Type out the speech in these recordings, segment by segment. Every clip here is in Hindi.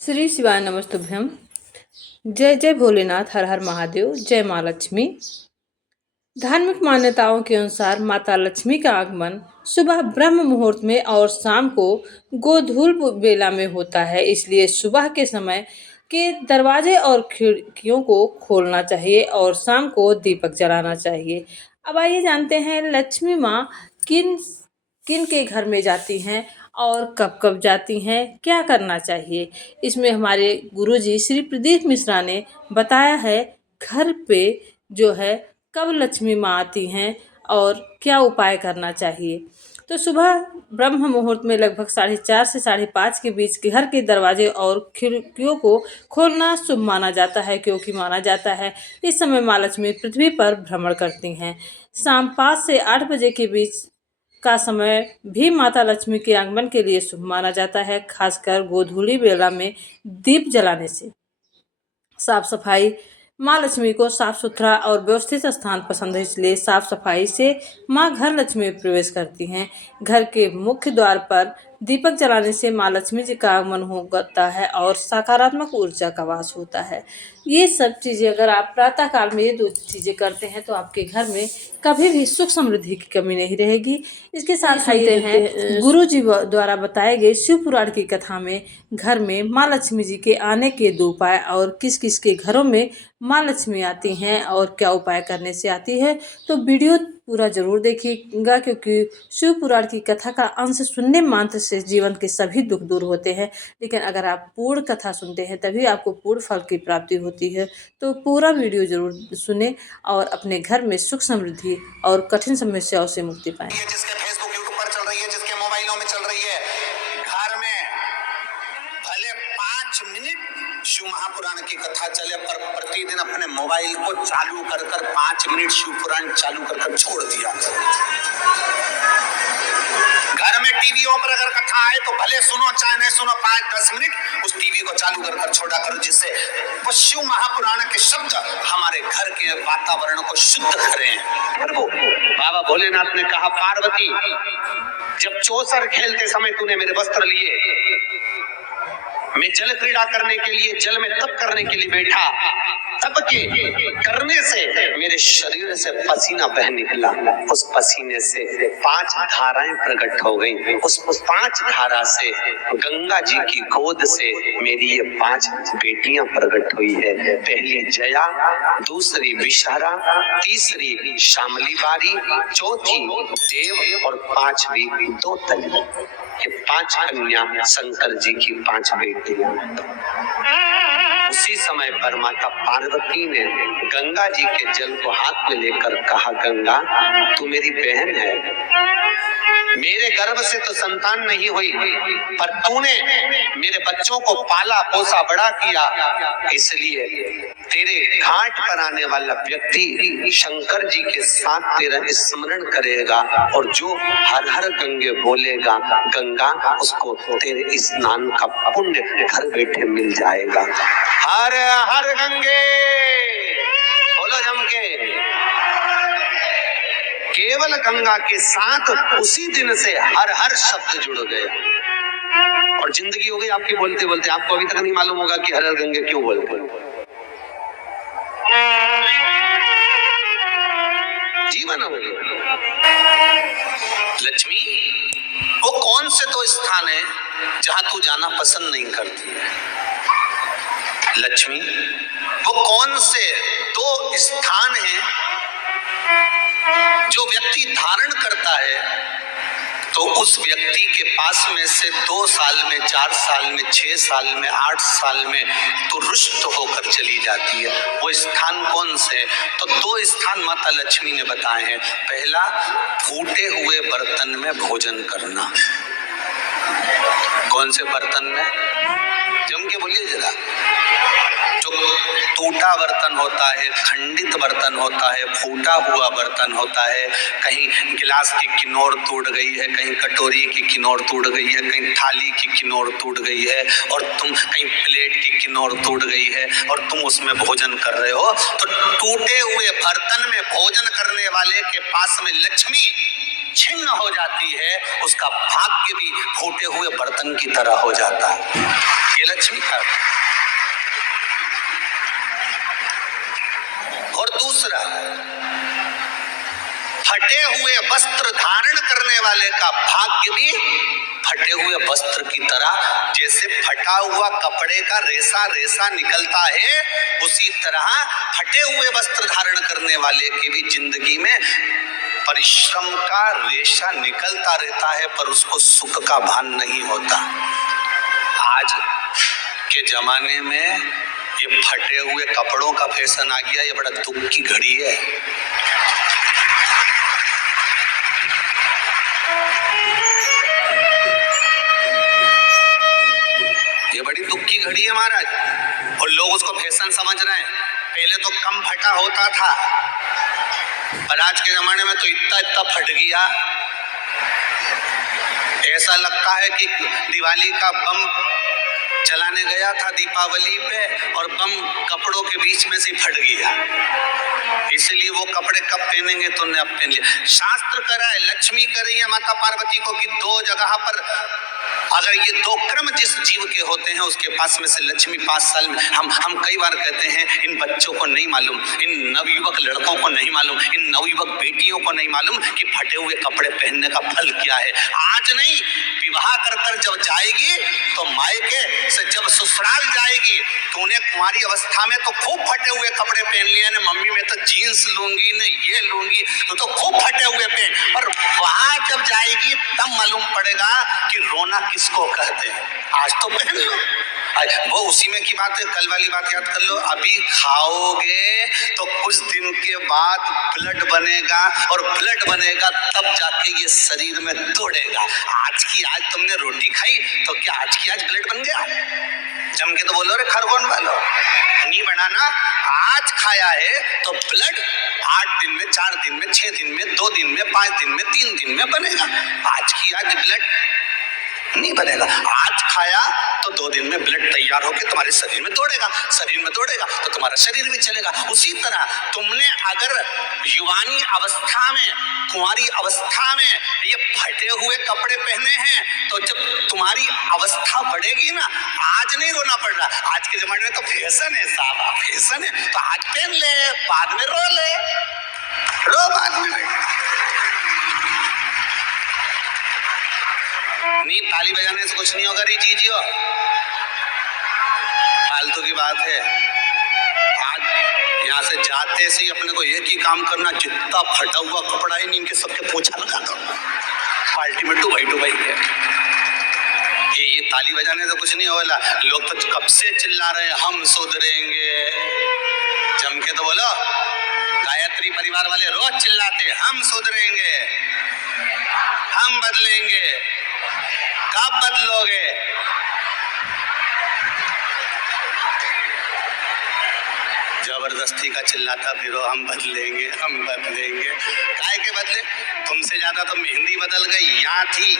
श्री शिवाय नमस्तुभ्यम। जय जय भोलेनाथ, हर हर महादेव, जय माँ लक्ष्मी। धार्मिक मान्यताओं के अनुसार माता लक्ष्मी का आगमन सुबह ब्रह्म मुहूर्त में और शाम को गोधूल बेला में होता है। इसलिए सुबह के समय के दरवाजे और खिड़कियों को खोलना चाहिए और शाम को दीपक जलाना चाहिए। अब आइए जानते हैं लक्ष्मी माँ किन किन के घर में जाती हैं और कब कब जाती हैं, क्या करना चाहिए। इसमें हमारे गुरुजी श्री प्रदीप मिश्रा ने बताया है घर पे जो है कब लक्ष्मी माँ आती हैं और क्या उपाय करना चाहिए। तो सुबह ब्रह्म मुहूर्त में लगभग 4:30 से 5:30 के बीच घर के दरवाजे और खिड़कियों को खोलना शुभ माना जाता है, क्योंकि माना जाता है इस समय माँ लक्ष्मी पृथ्वी पर भ्रमण करती हैं। शाम 5 से 8 बजे के बीच का समय भी माता लक्ष्मी के आगमन के लिए शुभ माना जाता है, खासकर गोधूली बेला में दीप जलाने से। साफ सफाई, माँ लक्ष्मी को साफ सुथरा और व्यवस्थित स्थान पसंद है, इसलिए साफ सफाई से माँ घर लक्ष्मी में प्रवेश करती हैं। घर के मुख्य द्वार पर दीपक जलाने से माँ लक्ष्मी जी का आगमन होता है और सकारात्मक ऊर्जा का वास होता है। ये सब चीज़ें अगर आप प्रातः काल में ये दो चीज़ें करते हैं तो आपके घर में कभी भी सुख समृद्धि की कमी नहीं रहेगी। इसके साथ सुनते हैं गुरु जी द्वारा बताए गए शिव पुराण की कथा में घर में माँ लक्ष्मी जी के आने के 2 उपाय और किस किस के घरों में माँ लक्ष्मी आती हैं और क्या उपाय करने से आती है। तो वीडियो पूरा जरूर देखिएगा, क्योंकि शिव पुराण की कथा का अंश सुनने मात्र से जीवन के सभी दुख दूर होते हैं, लेकिन अगर आप पूर्ण कथा सुनते हैं तभी आपको पूर्ण फल की प्राप्ति होती है। तो पूरा वीडियो जरूर सुने और अपने घर में सुख समृद्धि और कठिन समस्याओं से मुक्ति पाएं। जिसके फेसबुक यूट्यूब पर चल रही है, जिसके मोबाइलों में चल रही है, घर में भले 5 मिनट शिव महापुराण की कथा चले, पर प्रतिदिन अपने मोबाइल को चालू कर 5 मिनट शिव पुराण चालू कर छोड़ दिया। घर में टीवीओं पर अगर कथा आए तो भले सुनो चाहे नहीं सुनो, 5-10 मिनट उस टीवी को चालू कर छोड़ा करो, जिससे वो शिव महापुराण के शब्द हमारे घर के वातावरण को शुद्ध करें। प्रभु बाबा भोलेनाथ ने कहा, पार्वती जब चौसर खेलते समय तूने मेरे वस्त्र लिए, मैं जल क्रीड़ा करने के लिए जल में तप करने के लिए बैठा, तब के करने से मेरे शरीर से पसीना बह निकला। उस पसीने से 5 धाराएं प्रकट हो गई। उस 5 धारा से गंगा जी की गोद से मेरी ये 5 बेटियां प्रकट हुई है। पहली जया, दूसरी विशारा, तीसरी शामली बारी, चौथी देव और 5वीं दोतली। ये 5 कन्या शंकर जी की 5 बेटियां। उसी समय पर माता पार्वती ने गंगा जी के जल को हाथ में लेकर कहा, गंगा तू मेरी बहन है, मेरे गर्भ से तो संतान नहीं हुई, पर तूने मेरे बच्चों को पाला पोसा बड़ा किया, इसलिए तेरे घाट पर आने वाला व्यक्ति शंकर जी के साथ तेरा स्मरण करेगा और जो हर हर गंगे बोलेगा, गंगा उसको तेरे स्नान का पुण्य घर बैठे मिल जाएगा। हर हर गंगे बोलो जम के। केवल गंगा के साथ उसी दिन से हर हर शब्द जुड़ गए और जिंदगी हो गई आपकी बोलते बोलते। आपको अभी तक नहीं मालूम होगा कि हर हर गंगे क्यों बोलते हैं। जीवन हो गया। लक्ष्मी वो कौन से 2 स्थान है जहां तू जाना पसंद नहीं करती है? लक्ष्मी वो कौन से 2 स्थान हैं जो व्यक्ति धारण करता है तो उस व्यक्ति के पास में से 2 साल में, 4 साल में, 6 साल में, 8 साल में तो रुष्ट होकर चली जाती है? वो स्थान कौन से? तो 2 स्थान माता लक्ष्मी ने बताए हैं। पहला, फूटे हुए बर्तन में भोजन करना। कौन से बर्तन में? जम के बोलिए जरा। जो टूटा बर्तन होता है, खंडित बर्तन होता है, फूटा हुआ बर्तन होता है, कहीं गिलास की किनोर टूट गई है, कहीं कटोरी की किनोर टूट गई है, कहीं थाली की किनोर टूट गई है और तुम कहीं प्लेट की किनोर टूट गई है और तुम उसमें भोजन कर रहे हो, तो टूटे हुए बर्तन में भोजन करने वाले के पास में लक्ष्मी छिन्न हो जाती है, उसका भाग्य भी फूटे हुए बर्तन की तरह हो जाता है। लक्ष्मी का। और दूसरा, फटे हुए वस्त्र धारण करने वाले का भाग्य भी फटे हुए वस्त्र की तरह, जैसे फटा हुआ कपड़े का रेसा रेसा निकलता है, उसी तरह फटे हुए वस्त्र धारण करने वाले की भी जिंदगी में परिश्रम का रेशा निकलता रहता है, पर उसको सुख का भान नहीं होता। आज के जमाने में ये फटे हुए कपड़ों का फैशन आ गया, ये बड़ा दुख की घड़ी है। ये बड़ी दुख की घड़ी है महाराज, और लोग उसको फैशन समझ रहे हैं। पहले तो कम फटा होता था, और आज के जमाने में तो इतना इतना फट गया, ऐसा लगता है कि दिवाली का बम चलाने गया था दीपावली पे, और बम कपड़ों के बीच में से फट गया। इसलिए वो कपड़े कब पहनेंगे, तुमने अब पहन लिया। शास्त्र कह रहा है, लक्ष्मी कह रही है माता पार्वती को कि दो जगह पर अगर ये दो क्रम जिस जीव के होते हैं उसके पास में से लक्ष्मी 5 साल में, हम कई बार कहते हैं इन बच्चों को नहीं मालूम, इन नवयुवक लड़कों को नहीं मालूम, इन नवयुवक बेटियों को नहीं मालूम कि फटे हुए कपड़े पहनने का फल क्या है। आज नहीं, विवाह कर जब जाएगी तो मायके से जब ससुराल जाएगी तो उन्हें कुंवारी अवस्था में तो खूब फटे हुए कपड़े पहन लिए, मम्मी मैं तो जीन्स लूंगी न ये लूंगी, तो खूब फटे हुए पहन, पर वहां जब जाएगी तब मालूम पड़ेगा कि रोना किसको कहते हैं। आज तो पहन लो, वो उसी में की बात है, कल वाली बात याद कर लो। अभी खाओगे तो कुछ दिन के बाद ब्लड बनेगा, और ब्लड बनेगा तब जाके ये शरीर में दौड़ेगा। आज तुमने रोटी खाई तो क्या आज की आज ब्लड बन गया? जम के तो बोलो रे खरगोन वालों, नहीं बनाना। आज खाया है तो ब्लड 8 दिन में, 4 दिन में, 6 दिन में, 2 दिन में, 5 दिन में, 3 दिन में बनेगा। आज की आज ब्लड नहीं बनेगा। आज खाया तो 2 दिन में ब्लड तैयार होकर तुम्हारे शरीर में दौड़ेगा, शरीर में दौड़ेगा तो तुम्हारा शरीर भी चलेगा। उसी तरह तुमने अगर युवानी अवस्था में, कुंवारी अवस्था में ये फटे हुए कपड़े पहने हैं, तो जब तुम्हारी अवस्था बढ़ेगी ना, आज नहीं रोना पड़ रहा। आज के जमाने में तो फैशन है साहब, फैशन है, तो आज पहन ले, बाद में रो ले, रो बाद में बेटा। नहीं, ताली बजाने से कुछ नहीं होगा रे जीजियो, फालतू की बात है। आज यहाँ से जाते से ही अपने को एक ही काम करना, जितना फटा हुआ कपड़ा है इनके सबके पोछा लगा दो, पार्टी में डुबाई के। ये ताली बजाने से कुछ नहीं होगा। लोग तो कब से चिल्ला रहे हैं हम सुधरेंगे, जम के तो बोलो। गायत्री परिवार वाले रोज चिल्लाते हम सुधरेंगे, हम बदलेंगे। कब बदलोगे? जबरदस्ती का चिल्लाता फिरो हम बदलेंगे, हम बदलेंगे। काहे के बदले? तुमसे ज्यादा तो मेहंदी बदल गई, यहाँ थी।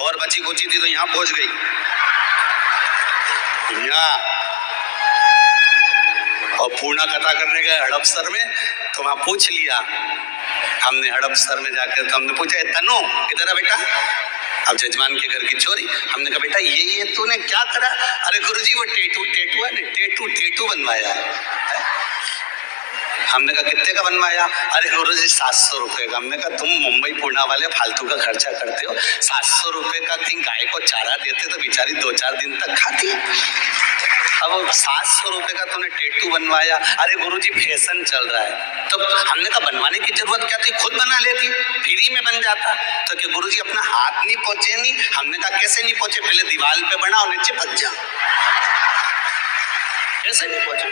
और बची कुची थी तो यहाँ पहुंच गई। यहाँ और पूर्णा कथा करने गए हड़पसर में, तो वहां पूछ लिया हमने हड़पसर में जाकर, तो हमने पूछा तनु इधर आ बेटा, अब जजमान के घर की चोरी। हमने कहा बेटा ये तूने क्या करा? अरे गुरुजी वो टेटू है ना, टेटू बनवाया। हमने कहा कितने का बनवाया? अरे गुरुजी 700 रुपए का। हमने कहा तुम मुंबई पुणे वाले फालतू का खर्चा करते हो, 700 रुपए का कहीं गाय को चारा देते तो बेचारी 2-4 दिन तक खाती। अब 700 रुपए का तूने टेटू बनवाया। अरे गुरुजी फैशन चल रहा है। तो हमने कहा बनवाने की जरूरत क्या थी, खुद बना लेती, फ्री में बन जाता। तो कि गुरुजी अपना हाथ नहीं पहुंचे नहीं। हमने कहा कैसे नहीं पहुंचे? पहले दीवार पे बना और नीचे बच जा। कैसे नहीं पहुंचे?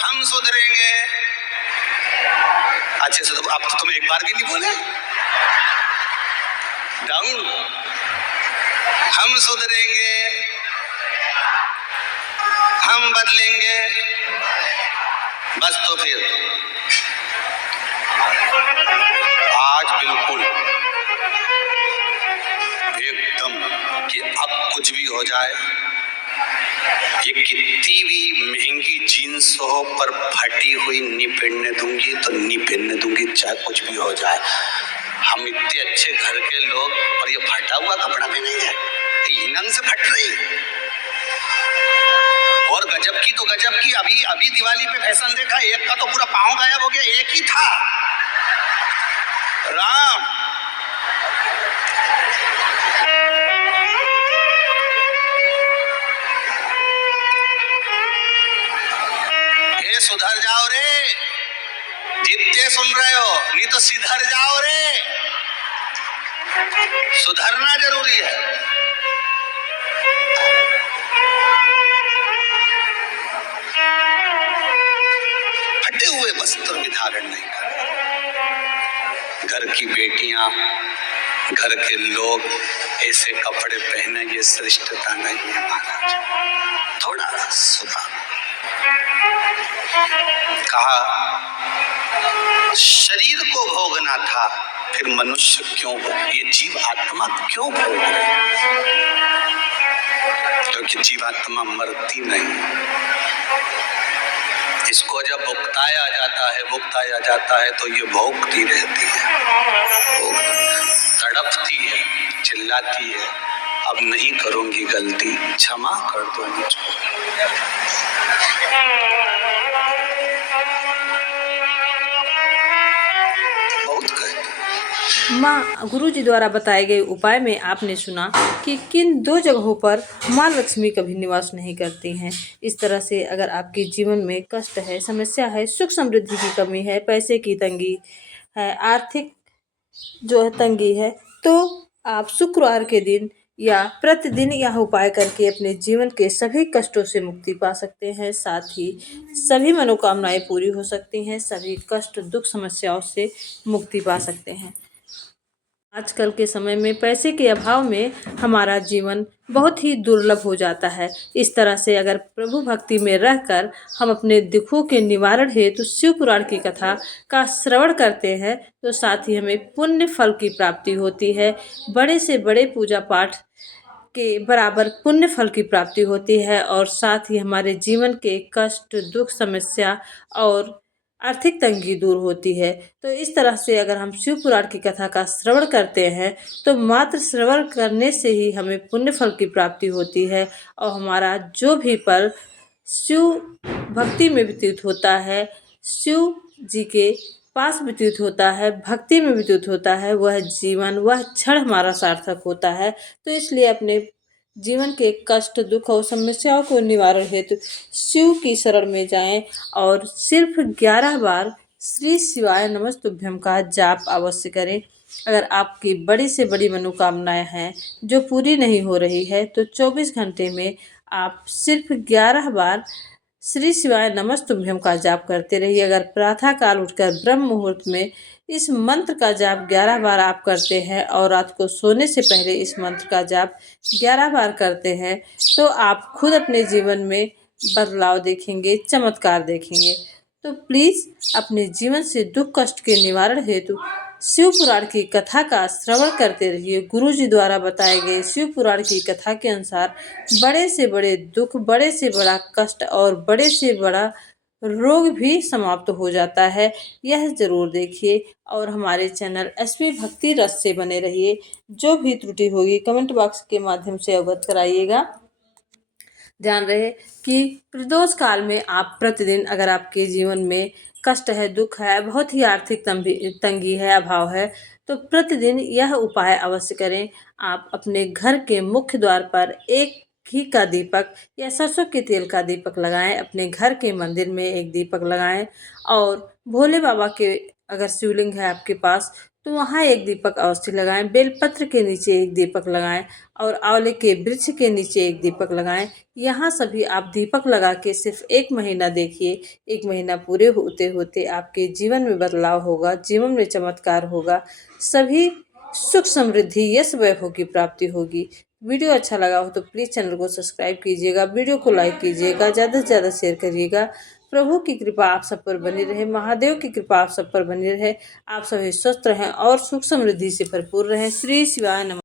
हम सुधरेंगे अच्छे से। तो अब तो तुम एक बार भी नहीं बोले डाउन। हम सुधरेंगे, हम बदलेंगे, बस। तो फिर आज बिल्कुल एकदम कि अब कुछ भी हो जाए ये कितनी भी महंगी जीन्स हो पर फटी हुई नहीं पहनने दूंगी तो नहीं पहनने दूंगी, चाहे कुछ भी हो जाए। हम इतने अच्छे घर के लोग और ये फटा हुआ कपड़ा पहनेंगे, हिंगंग से फट रही। और गजब की तो गजब की, अभी अभी दिवाली पे फैशन देखा, एक का तो पूरा पाँव गायब हो गया, एक ही था। राम ये सुधर जाओ रे, जितने सुन रहे हो, नहीं तो सिधर जाओ रे। सुधरना जरूरी है। फटे हुए वस्त्र भी धारण नहीं कर। घर की बेटियां, घर के लोग ऐसे कपड़े पहने, ये श्रेष्ठता नहीं है महाराज। थोड़ा सुधार। कहा शरीर को भोगना था, फिर मनुष्य क्यों, ये जीव आत्मा क्यों भोग रहे? क्योंकि जीवात्मा मरती नहीं। इसको जब भुगताया जाता है तो ये भोगती रहती है, तड़पती है, चिल्लाती है, अब नहीं करूंगी गलती, क्षमा कर दो मुझको। बहुत कहते। माँ गुरु जी द्वारा बताए गए उपाय में आपने सुना कि किन 2 जगहों पर माँ लक्ष्मी कभी निवास नहीं करती हैं। इस तरह से अगर आपके जीवन में कष्ट है, समस्या है, सुख समृद्धि की कमी है, पैसे की तंगी है, आर्थिक जो है तंगी है, तो आप शुक्रवार के दिन या प्रतिदिन यह उपाय करके अपने जीवन के सभी कष्टों से मुक्ति पा सकते हैं। साथ ही सभी मनोकामनाएं पूरी हो सकती हैं, सभी कष्ट दुख समस्याओं से मुक्ति पा सकते हैं। आजकल के समय में पैसे के अभाव में हमारा जीवन बहुत ही दुर्लभ हो जाता है। इस तरह से अगर प्रभु भक्ति में रहकर हम अपने दुखों के निवारण हेतु शिव पुराण की कथा का श्रवण करते हैं तो साथ ही हमें पुण्य फल की प्राप्ति होती है। बड़े से बड़े पूजा पाठ के बराबर पुण्य फल की प्राप्ति होती है और साथ ही हमारे जीवन के कष्ट दुख समस्या और आर्थिक तंगी दूर होती है। तो इस तरह से अगर हम शिव पुराण की कथा का श्रवण करते हैं तो मात्र श्रवण करने से ही हमें पुण्य फल की प्राप्ति होती है और हमारा जो भी पल शिव भक्ति में व्यतीत होता है, शिव जी के पास व्यतीत होता है, भक्ति में व्यतीत होता है, वह जीवन वह क्षण हमारा सार्थक होता है। तो इसलिए अपने जीवन के कष्ट दुख और समस्याओं को निवारण हेतु शिव की शरण में जाएं और सिर्फ 11 बार श्री शिवाय नमस्तुभ्यम का जाप अवश्य करें। अगर आपकी बड़ी से बड़ी मनोकामनाएं हैं जो पूरी नहीं हो रही है तो 24 घंटे में आप सिर्फ 11 बार श्री शिवाय नमस्तुभ्यम का जाप करते रहिए। अगर प्रातः काल उठकर ब्रह्म मुहूर्त में इस मंत्र का जाप 11 बार आप करते हैं और रात को सोने से पहले इस मंत्र का जाप 11 बार करते हैं तो आप खुद अपने जीवन में बदलाव देखेंगे, चमत्कार देखेंगे। तो प्लीज़ अपने जीवन से दुख कष्ट के निवारण हेतु शिव पुराण की कथा का श्रवण करते रहिए। गुरु जी द्वारा बताए गए शिव पुराण की कथा के अनुसार बड़े से बड़े दुख, बड़े से बड़ा कष्ट और बड़े से बड़ा रोग भी समाप्त हो जाता है। यह जरूर देखिए और हमारे चैनल एसपी भक्ति रस से बने रहिए। जो भी त्रुटि होगी कमेंट बॉक्स के माध्यम से अवगत कराइएगा। ध्यान रहे कि प्रदोष काल में आप प्रतिदिन अगर आपके जीवन में कष्ट है, दुख है, बहुत ही आर्थिक तंगी है, अभाव है, तो प्रतिदिन यह उपाय अवश्य करें। आप अपने घर के मुख्य द्वार पर एक घी का दीपक या सरसों के तेल का दीपक लगाएं। अपने घर के मंदिर में एक दीपक लगाएं और भोले बाबा के अगर शिवलिंग है आपके पास तो वहाँ एक दीपक अवश्य लगाएं। बेलपत्र के नीचे एक दीपक लगाएं और आंवले के वृक्ष के नीचे एक दीपक लगाएं। यहाँ सभी आप दीपक लगा के सिर्फ 1 महीना देखिए। 1 महीना पूरे होते होते आपके जीवन में बदलाव होगा, जीवन में चमत्कार होगा, सभी सुख समृद्धि यश वैभव की प्राप्ति होगी। वीडियो अच्छा लगा हो तो प्लीज़ चैनल को सब्सक्राइब कीजिएगा, वीडियो को लाइक कीजिएगा, ज़्यादा से ज़्यादा शेयर करिएगा। प्रभु की कृपा आप सब पर बनी रहे, महादेव की कृपा आप सब पर बनी रहे, आप सभी स्वस्थ रहें और सुख समृद्धि से भरपूर रहें। श्री शिवाय नमः।